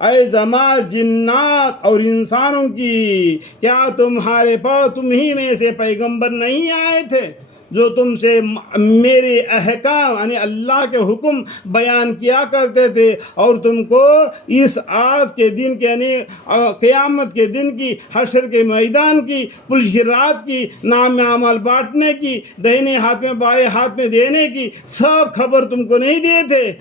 اے جماعت جنات اور انسانوں کی، کیا تمہارے پاس تم ہی میں سے پیغمبر نہیں آئے تھے جو تم سے میرے احکام یعنی اللہ کے حکم بیان کیا کرتے تھے، اور تم کو اس آج کے دن کے یعنی قیامت کے دن کی، حشر کے میدان کی، پلشرات کی، نام عمل بانٹنے کی، دہنے ہاتھ میں بائیں ہاتھ میں دینے کی سب خبر تم کو نہیں دیے تھے؟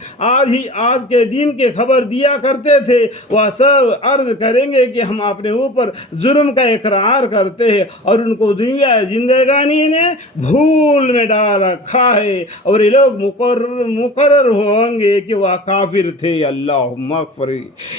آج کے دن کے خبر دیا کرتے تھے۔ وہ سب عرض کریں گے کہ ہم اپنے اوپر جرم کا اقرار کرتے ہیں اور ان کو دنیا زندگانی نے بھول میں ڈال رکھا ہے، اور یہ لوگ مقرر ہوں گے کہ وہ کافر تھے۔ اللہم اغفر۔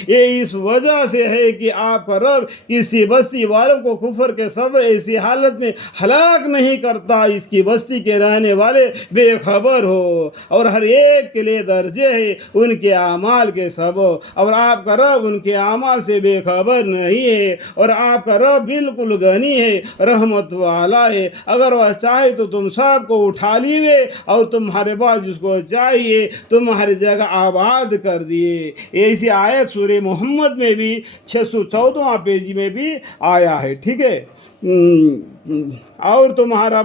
یہ اس وجہ سے ہے کہ آپ کا رب کسی بستی والوں کو کفر کے سبب ایسی حالت میں ہلاک نہیں کرتا اس کی بستی کے رہنے والے بے خبر ہو، اور ہر ایک کے لیے درجے ہے ان کے اعمال کے سبب، اور آپ کا رب ان کے اعمال سے بے خبر نہیں ہے، اور آپ کا رب بالکل غنی ہے، رحمت والا ہے۔ اگر وہ چاہے تو تم سب کو اٹھا لیے اور تمہارے پاس جس کو چاہیے تمہاری جگہ آباد کر دیے۔ ایسی آیت سورہ محمد میں بھی 614واں پیج میں بھی آیا ہے، ٹھیک ہے۔ اور تمہارا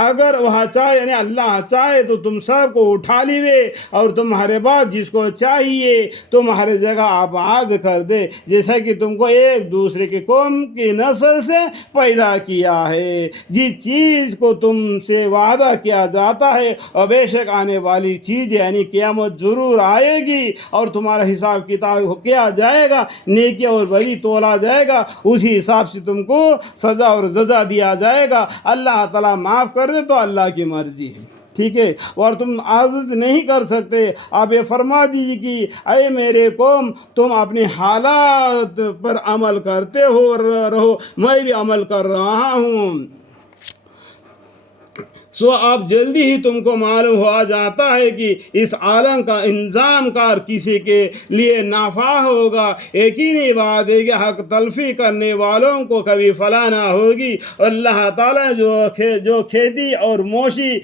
اگر وہ چاہے یعنی اللہ چاہے تو تم سب کو اٹھا لیے اور تمہارے بعد جس کو چاہیے تمہارے جگہ آباد کر دے، جیسا کہ تم کو ایک دوسرے کی قوم کی نسل سے پیدا کیا ہے۔ جس چیز کو تم سے وعدہ کیا جاتا ہے اور بے شک آنے والی چیز یعنی قیامت ضرور آئے گی، اور تمہارا حساب کتاب کیا جائے گا، نیکی اور بری تولا جائے گا، اسی حساب سے تم کو سزا اور جزا دیا جائے گا۔ اللہ تعالیٰ معاف کر دے تو اللہ کی مرضی ہے، ٹھیک ہے۔ اور تم عاجز نہیں کر سکتے۔ آپ یہ فرما دیجیے کہ اے میرے قوم، تم اپنے حالات پر عمل کرتے ہو رہو، میں بھی عمل کر رہا ہوں، سو اب جلدی ہی تم کو معلوم ہوا جاتا ہے کہ اس عالم کا انجام کار کسی کے لیے نافع ہوگا۔ یقینی بات ہے کہ حق تلفی کرنے والوں کو کبھی فلاح نہ ہوگی۔ اللہ تعالیٰ جو کھیتی اور مویشی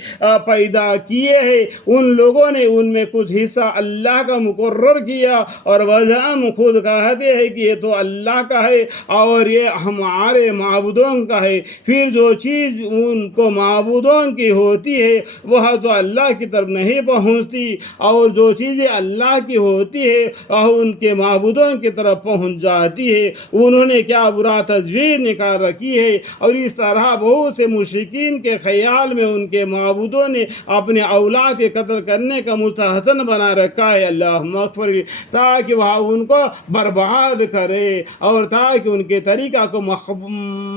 پیدا کیے ہیں ان لوگوں نے ان میں کچھ حصہ اللہ کا مقرر کیا، اور وجہ خود کہتے ہیں کہ یہ تو اللہ کا ہے اور یہ ہمارے معبودوں کا ہے۔ پھر جو چیز ان کو معبودوں کی ہوتی ہے وہ تو اللہ کی طرف نہیں پہنچتی، اور جو چیزیں اللہ کی ہوتی ہے وہ ان کے معبودوں کی طرف پہنچ جاتی ہے۔ انہوں نے کیا برا تصویر نکال رکھی ہے، اور اس طرح بہت سے مشرکین کے خیال میں ان کے معبودوں نے اپنے اولاد کے قتل کرنے کا مستحسن بنا رکھا ہے۔ اللہم اغفر، تاکہ وہ ان کو برباد کرے اور تاکہ ان کے طریقہ کو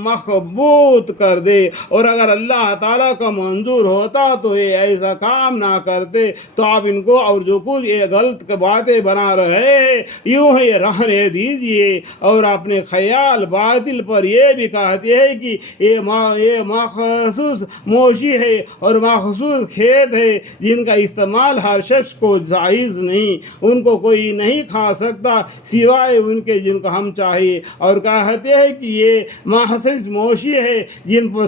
مخبوط کر دے، اور اگر اللہ تعالیٰ کا منظور ہوتا تو یہ ایسا کام نہ کرتے۔ تو آپ ان کو اور جو کچھ یہ غلط باتیں بنا رہے ہیں یوں ہی رہنے دیجئے، اور اپنے خیال باطل پر یہ بھی کہتے ہیں کہ یہ مخصوص مویشی ہے اور مخصوص کھیت ہے جن کا استعمال ہر شخص کو جائز نہیں، ان کو کوئی نہیں کھا سکتا سوائے ان کے جن کو ہم چاہیے، اور کہتے ہیں کہ یہ مخصوص مویشی ہے جن پر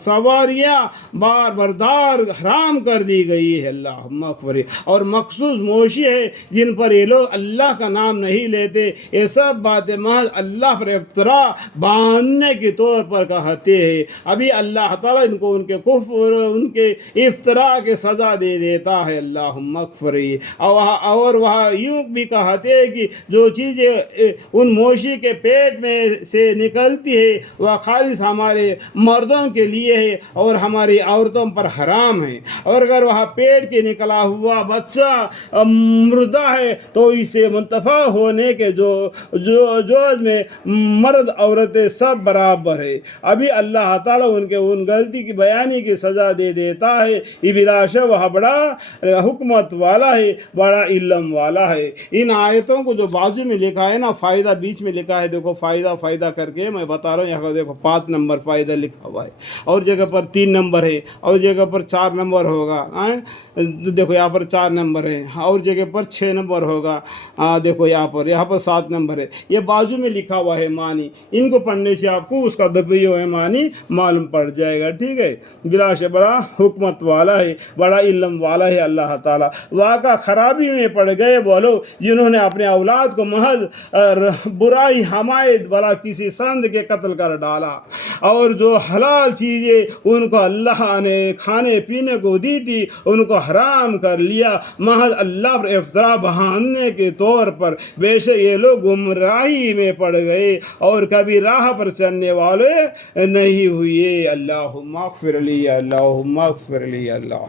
سواریاں بار بردار حرام کر دی گئی ہے۔ اللہم اغفر، اور مخصوص مویشی ہے جن پر یہ لوگ اللہ کا نام نہیں لیتے۔ یہ سب باتیں محض اللہ پر افترا باندھنے کے طور پر کہتے ہیں۔ ابھی اللہ تعالیٰ ان کو ان کے کفر ان کے افترا کے سزا دے دیتا ہے۔ اللہم اغفر، اور وہ یوں بھی کہتے ہیں کہ جو چیزیں ان مویشی کے پیٹ میں سے نکلتی ہے وہ خالص ہمارے مردوں کے لیے ہے اور ہماری عورتوں پر حرام ہے، اور اگر وہ پیٹ کے نکلا ہوا بچہ مردہ ہے تو اسے منتفع ہونے کے جوز میں مرد عورتیں سب برابر ہے۔ ابھی اللہ تعالیٰ ان کے ان غلطی کی بیانی کی سزا دے دیتا ہے۔ یہ بلا شک وہ بڑا حکمت والا ہے، بڑا علم والا ہے۔ ان آیتوں کو جو بازو میں لکھا ہے نا، فائدہ بیچ میں لکھا ہے، دیکھو فائدہ کر کے میں بتا رہا ہوں، یہاں دیکھو 5 نمبر فائدہ لکھا ہوا ہے۔ اور جگہ پر 3 نمبر ہے، اور جگہ پر 4 نمبر ہوگا، دیکھو یہاں پر 4 نمبر ہے، اور جگہ پر 6 نمبر ہوگا، دیکھو یہاں پر 7 نمبر ہے، یہ بازو میں لکھا ہوا ہے معنی، ان کو پڑھنے سے آپ کو اس کا معنی معلوم پڑ جائے گا، ٹھیک ہے۔ بلا سے بڑا حکمت والا ہے، بڑا علم والا ہے اللہ تعالیٰ۔ واقعہ خرابی میں پڑ گئے وہ لوگ جنہوں نے اپنے اولاد کو محض برائی حمایت بلا کسی سند کے قتل کر ڈالا، اور جو حلال چیزیں ان کو اللہ نے کھانے پینے کو دی تھی ان کو حرام کر لیا محض اللہ پر افطرا بہانے کے طور پر۔ بے شک یہ لوگ گمراہی میں پڑ گئے اور کبھی راہ پر چلنے والے نہیں ہوئے۔ اللہم اغفر لی، اللہم اغفر لی اللہ۔